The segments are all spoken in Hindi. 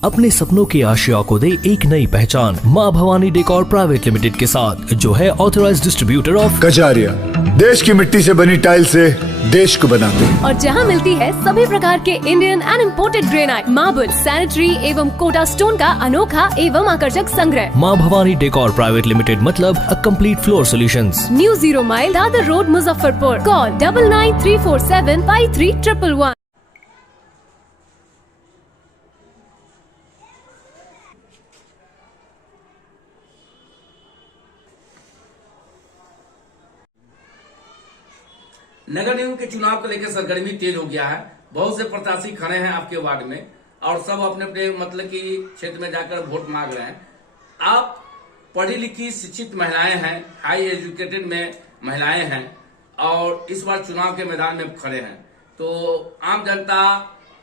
अपने सपनों की आशिया को दे एक नई पहचान माँ भवानी डेकोर प्राइवेट लिमिटेड के साथ, जो है ऑथराइज्ड डिस्ट्रीब्यूटर ऑफ कजारिया। देश की मिट्टी से बनी टाइल से देश को बनाते हैं। और जहाँ मिलती है सभी प्रकार के Indian and imported granite, marble, sanitary एवं कोटा स्टोन का अनोखा एवं आकर्षक संग्रह। माँ भवानी डेकोर प्राइवेट लिमिटेड मतलब a complete floor solutions. New 0 mile Dadar road, Muzaffarpur. Call 9934753111। नगर निगम के चुनाव को लेकर सरगर्मी तेज हो गया है। बहुत से प्रत्याशी खड़े हैं आपके वार्ड में और सब अपने अपने मतलब की क्षेत्र में जाकर वोट मांग रहे हैं। आप पढ़ी लिखी शिक्षित महिलाएं हैं, हाई एजुकेटेड में महिलाएं हैं और इस बार चुनाव के मैदान में खड़े हैं। तो आम जनता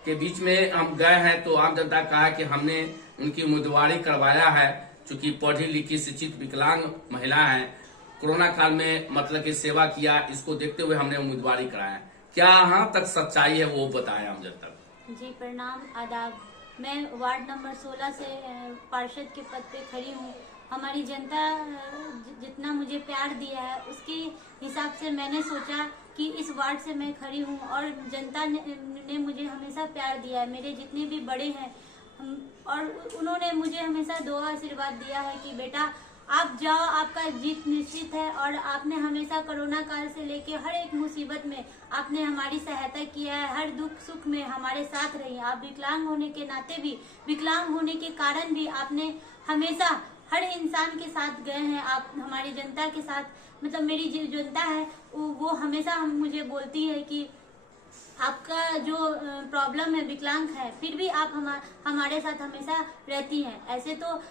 के बीच में हम गए हैं तो आम जनता कहा कि हमने उनकी उम्मीदवारी करवाया है। चूंकि पढ़ी लिखी शिक्षित विकलांग महिला है, कोरोना काल में मतलब की सेवा किया, इसको देखते हुए हमने उम्मीदवारी कराया। क्या यहाँ तक सच्चाई है वो बताएं हम जनता। जी प्रणाम, आदाब। मैं वार्ड नंबर 16 से पार्षद के पद पे खड़ी हूँ। हमारी जनता जितना मुझे प्यार दिया है उसके हिसाब से मैंने सोचा कि इस वार्ड से मैं खड़ी हूँ और जनता ने मुझे हमेशा प्यार दिया है। मेरे जितने भी बड़े हैं और उन्होंने मुझे हमेशा दुआ आशीर्वाद दिया है कि बेटा आप जाओ, आपका जीत निश्चित है। और आपने हमेशा कोरोना काल से लेके हर एक मुसीबत में आपने हमारी सहायता किया है, हर दुख सुख में हमारे साथ रही। आप विकलांग होने के नाते भी, विकलांग होने के कारण भी आपने हमेशा हर इंसान के साथ गए हैं। आप हमारी जनता के साथ, मतलब मेरी जो जनता है वो हमेशा मुझे बोलती है कि आपका जो प्रॉब्लम है, विकलांग है, फिर भी आप हमारे साथ हमेशा रहती हैं। ऐसे तो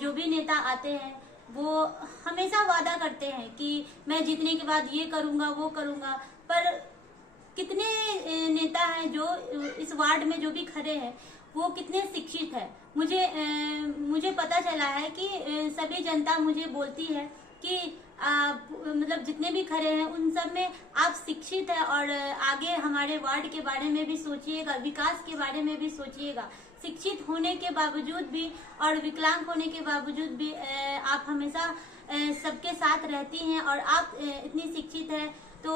जो भी नेता आते हैं वो हमेशा वादा करते हैं कि मैं जीतने के बाद ये करूंगा वो करूंगा, पर कितने नेता हैं जो इस वार्ड में जो भी खड़े हैं वो कितने शिक्षित है। मुझे पता चला है कि सभी जनता मुझे बोलती है कि मतलब जितने भी खड़े हैं उन सब में आप शिक्षित है और आगे हमारे वार्ड के बारे में भी सोचिएगा, विकास के बारे में भी सोचिएगा। शिक्षित होने के बावजूद भी और विकलांग होने के बावजूद भी आप हमेशा सबके साथ रहती हैं और आप इतनी शिक्षित है तो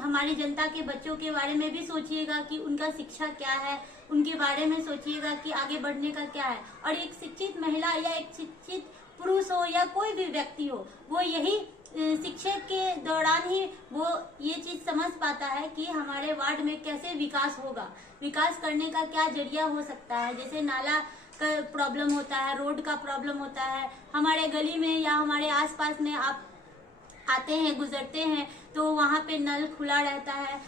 हमारी जनता के बच्चों के बारे में भी सोचिएगा कि उनका शिक्षा क्या है, उनके बारे में सोचिएगा कि आगे बढ़ने का क्या है। और एक शिक्षित महिला या एक शिक्षित पुरुष हो या कोई भी व्यक्ति हो, वो यही शिक्षा के दौरान ही वो ये चीज समझ पाता है कि हमारे वार्ड में कैसे विकास होगा, विकास करने का क्या जरिया हो सकता है। जैसे नाला का प्रॉब्लम होता है, रोड का प्रॉब्लम होता है, हमारे गली में या हमारे आसपास में आप आते हैं गुजरते हैं तो वहाँ पे नल खुला रहता है,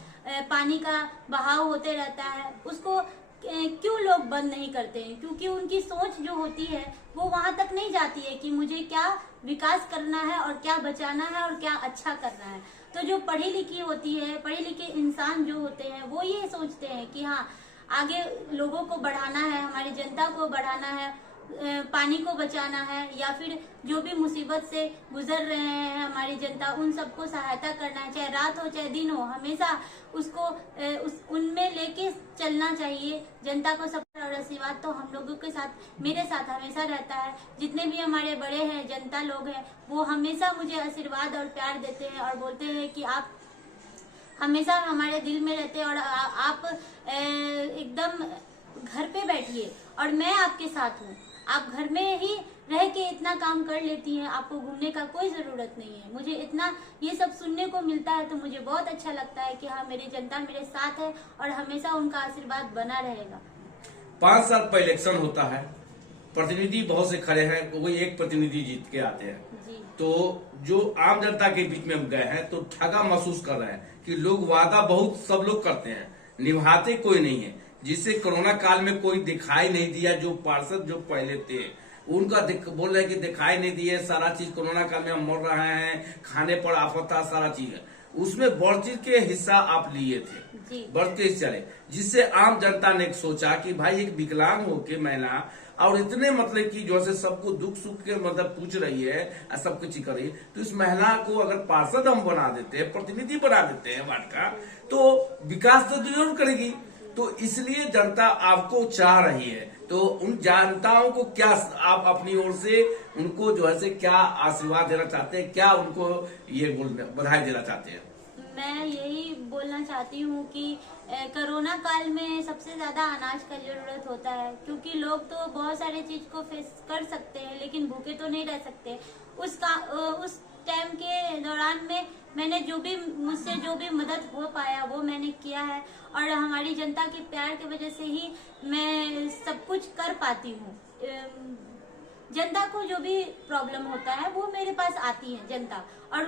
पानी का बहाव होते रहता है, उसको क्यों लोग बंद नहीं करते हैं? क्योंकि उनकी सोच जो होती है वो वहां तक नहीं जाती है कि मुझे क्या विकास करना है और क्या बचाना है और क्या अच्छा करना है। तो जो पढ़ी लिखी होती है, पढ़े लिखे इंसान जो होते हैं वो ये सोचते हैं कि हाँ आगे लोगों को बढ़ाना है, हमारी जनता को बढ़ाना है, पानी को बचाना है, या फिर जो भी मुसीबत से गुजर रहे हैं हमारी जनता उन सबको सहायता करना है। चाहे रात हो चाहे दिन हो, हमेशा उसको उनमें लेके चलना चाहिए। जनता को सब और आशीर्वाद तो हम लोगों के साथ, मेरे साथ हमेशा रहता है। जितने भी हमारे बड़े हैं, जनता लोग हैं, वो हमेशा मुझे आशीर्वाद और प्यार देते हैं और बोलते हैं कि आप हमेशा हमारे दिल में रहते हैं और आप एकदम घर पे बैठिए और मैं आपके साथ हूँ। आप घर में ही रह के इतना काम कर लेती हैं, आपको घूमने का कोई जरूरत नहीं है। मुझे इतना ये सब सुनने को मिलता है तो मुझे बहुत अच्छा लगता है कि हाँ मेरी जनता मेरे साथ है और हमेशा उनका आशीर्वाद बना रहेगा। 5 साल पर इलेक्शन होता है, प्रतिनिधि बहुत से खड़े हैं, कोई एक प्रतिनिधि जीत के आते हैं जी। तो जो आम जनता के बीच में हम गए हैं तो ठगा महसूस कर रहे हैं कि लोग वादा बहुत सब लोग करते हैं, निभाते कोई नहीं है। जिससे कोरोना काल में कोई दिखाई नहीं दिया। जो पार्षद जो पहले थे उनका बोल रहे कि दिखाई नहीं दिए, सारा चीज कोरोना काल में हम मर रहे हैं, खाने पर आफत था, सारा चीज है। उसमें बढ़ चीज के हिस्सा आप लिए थे, बढ़ के चले, जिससे आम जनता ने सोचा कि भाई एक विकलांग होके महिला और इतने मतलब कि जो से सबको दुख सुख के मतलब पूछ रही है, सब कुछ कर रही है, तो इस महिला को अगर पार्षद हम बना देते हैं, प्रतिनिधि बना देते हैं वार्ड का, तो विकास तो जरूर करेगी। तो इसलिए जनता आपको चाह रही है तो उन जनताओं को क्या आप अपनी ओर से उनको जो है से क्या आशीर्वाद देना चाहते हैं, क्या उनको ये बधाई देना चाहते हैं? मैं यही बोलना चाहती हूँ कि कोरोना काल में सबसे ज्यादा अनाज का जरूरत होता है, क्योंकि लोग तो बहुत सारे चीज को फेस कर सकते हैं लेकिन भूखे तो नहीं रह सकते। उस टाइम के दौरान में मैंने मुझसे जो भी मदद हो पाया वो मैंने किया है, और हमारी जनता के प्यार की वजह से ही मैं सब कुछ कर पाती हूँ। जनता को जो भी प्रॉब्लम होता है वो मेरे पास आती है जनता, और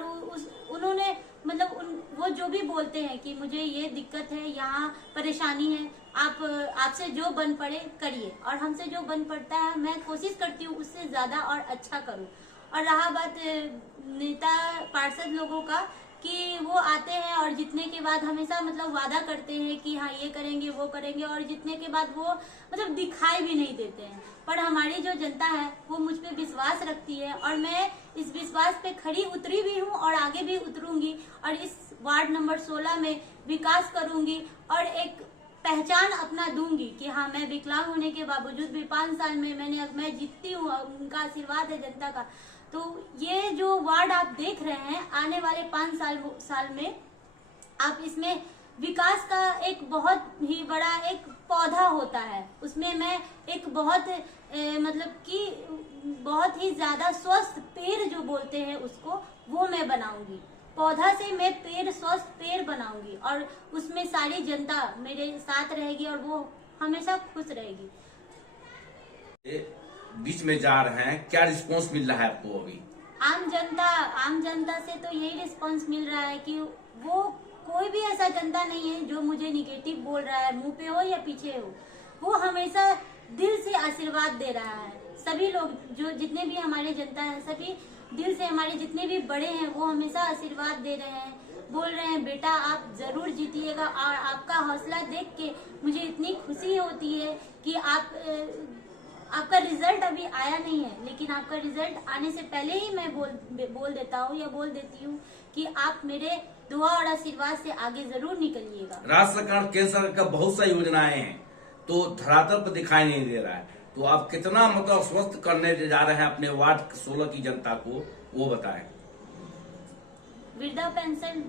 उन्होंने मतलब वो जो भी बोलते हैं कि मुझे ये दिक्कत है, यहाँ परेशानी है, आपसे जो बन पड़े करिए, और हमसे जो बन पड़ता है मैं कोशिश करती हूँ उससे ज्यादा और अच्छा करूँ। और रहा बात नेता पार्षद लोगों का कि वो आते हैं और जीतने के बाद हमेशा मतलब वादा करते हैं कि हाँ ये करेंगे वो करेंगे, और जीतने के बाद वो मतलब दिखाई भी नहीं देते हैं। पर हमारी जो जनता है वो मुझ पे विश्वास रखती है, और मैं इस विश्वास पे खड़ी उतरी भी हूँ और आगे भी उतरूंगी, और इस वार्ड नंबर 16 में विकास करूंगी और एक पहचान अपना दूंगी कि हाँ मैं विकलांग होने के बावजूद भी 5 साल में मैं जीतती हूँ, उनका आशीर्वाद है जनता का। तो ये जो वार्ड आप देख रहे हैं आने वाले 5 साल में आप इसमें विकास का एक बहुत ही बड़ा एक पौधा होता है, उसमें मैं एक बहुत मतलब कि बहुत ही ज्यादा स्वस्थ पेड़ जो बोलते हैं उसको वो मैं बनाऊंगी। पौधा से मैं स्वस्थ पेड़ बनाऊंगी, और उसमें सारी जनता मेरे साथ रहेगी और वो हमेशा खुश रहेगी। बीच में जा रहे हैं, क्या रिस्पांस मिल रहा है आपको अभी? आम जनता से तो यही रिस्पांस मिल रहा है कि वो कोई भी ऐसा जनता नहीं है जो मुझे निगेटिव बोल रहा है, मुंह पे हो या पीछे हो, वो हमेशा दिल से आशीर्वाद दे रहा है। सभी लोग जो जितने भी हमारे जनता है सभी दिल से, हमारे जितने भी बड़े हैं वो हमेशा आशीर्वाद दे रहे हैं, बोल रहे हैं बेटा आप जरूर जीतिएगा। और आपका हौसला देख के मुझे इतनी खुशी होती है कि आपका रिजल्ट अभी आया नहीं है, लेकिन आपका रिजल्ट आने से पहले ही मैं बोल देती हूँ कि आप मेरे दुआ और आशीर्वाद से आगे जरूर निकलिएगा। राज्य सरकार केंद्र सरकार का बहुत सा योजनाएं हैं तो धरातल पर दिखाई नहीं दे रहा है, तो आप कितना मतलब स्वस्थ करने जा रहे हैं अपने वार्ड 16 की जनता को, वो बताएं। वृद्धा पेंशन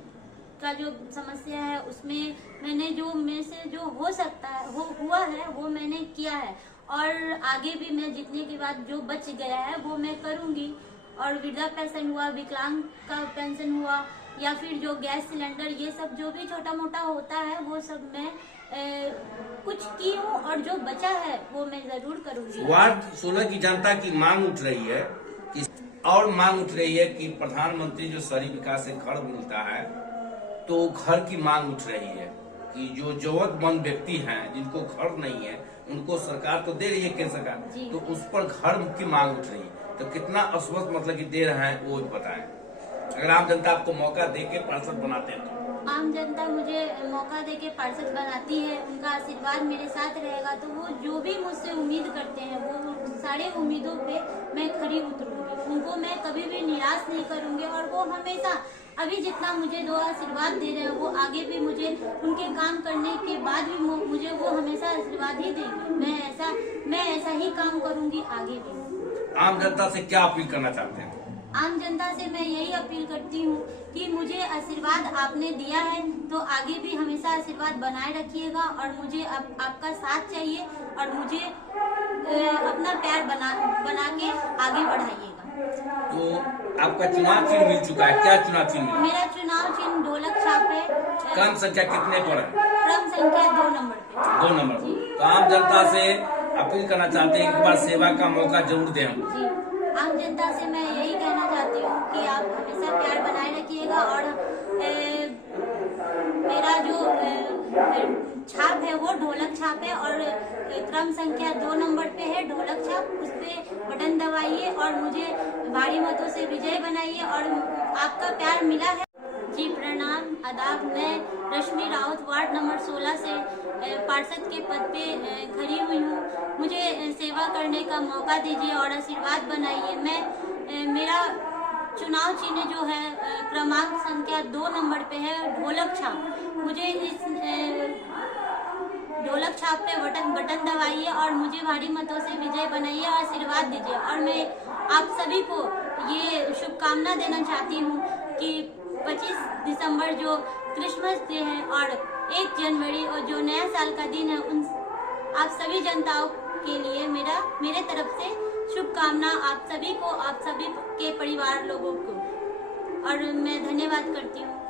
का जो समस्या है उसमें मैंने जो मेरे से जो हो सकता है हुआ है वो मैंने किया है, और आगे भी मैं जीतने के बाद जो बच गया है वो मैं करूंगी। और वृद्धा पेंशन हुआ, विकलांग का पेंशन हुआ, या फिर जो गैस सिलेंडर, ये सब जो भी छोटा मोटा होता है वो सब मैं कुछ की हूँ, और जो बचा है वो मैं जरूर करूंगी। वार्ड 16 की जनता की मांग उठ रही है कि प्रधानमंत्री जो शहरी विकास से घर मिलता है तो घर की मांग उठ रही है कि जो जरूरतमंद व्यक्ति हैं जिनको घर नहीं है उनको सरकार तो दे रही है केंद्र सरकार, तो उस पर घर की मांग उठ रही है, तो कितना अस्वस्थ मतलब कि दे रहे हैं वो बताएं। अगर आम जनता आपको मौका दे के पार्षद बनाते हैं तो? आम जनता मुझे मौका दे के पार्षद बनाती है, उनका आशीर्वाद मेरे साथ रहेगा, तो वो जो भी मुझसे उम्मीद करते हैं वो सारे उम्मीदों पे मैं खरी उतरूंगी, उनको मैं कभी भी निराश नहीं करूंगी, और वो हमेशा अभी जितना मुझे दो आशीर्वाद दे रहे हैं वो आगे भी मुझे उनके काम करने के बाद भी मुझे वो हमेशा आशीर्वाद ही देंगे। मैं ऐसा ही काम करूंगी आगे भी। आम जनता से क्या अपील करना चाहते हैं? आम जनता से मैं यही अपील करती हूँ कि मुझे आशीर्वाद आपने दिया है तो आगे भी हमेशा आशीर्वाद बनाए रखिएगा, और मुझे आपका साथ चाहिए, और मुझे अपना प्यार बना के आगे बढ़ाइएगा। तो आपका चुनाव चिन्ह मिल चुका है, क्या चुनाव चिन्ह? मेरा चुनाव चिन्ह ढोलक छाप है। क्रम संख्या कितने पर है? क्रम संख्या 2 नंबर पे। 2 नंबर। तो आम जनता से अपील करना चाहते हैं एक बार सेवा का मौका जरूर दें हम। जी, आम जनता से मैं यही कहना चाहती हूँ कि आप हमेशा प्यार बनाए रखिएगा, और मेरा जो छाप है वो ढोलक छाप है, और क्रम संख्या 2 नंबर पे है ढोलक छाप, उस पे बटन दबाइए और मुझे भारी मतों से विजय बनाइए, और आपका प्यार मिला है। जी प्रणाम, आदाब। मैं रश्मि राउत वार्ड नंबर 16 से पार्षद के पद पे खड़ी हुई हूँ। मुझे सेवा करने का मौका दीजिए और आशीर्वाद बनाइए। मेरा चुनाव चिन्ह जो है क्रमांक संख्या 2 नंबर पे है ढोलक छाप। मुझे ढोलक छाप पे बटन दबाइए और मुझे भारी मतों से विजय बनाइए और आशीर्वाद दीजिए। और मैं आप सभी को ये शुभकामना देना चाहती हूँ कि 25 दिसंबर जो क्रिसमस डे है और 1 जनवरी और जो नया साल का दिन है, उन आप सभी जनताओं के लिए मेरे तरफ से शुभकामना आप सभी को, आप सभी के परिवार लोगों को, और मैं धन्यवाद करती हूँ।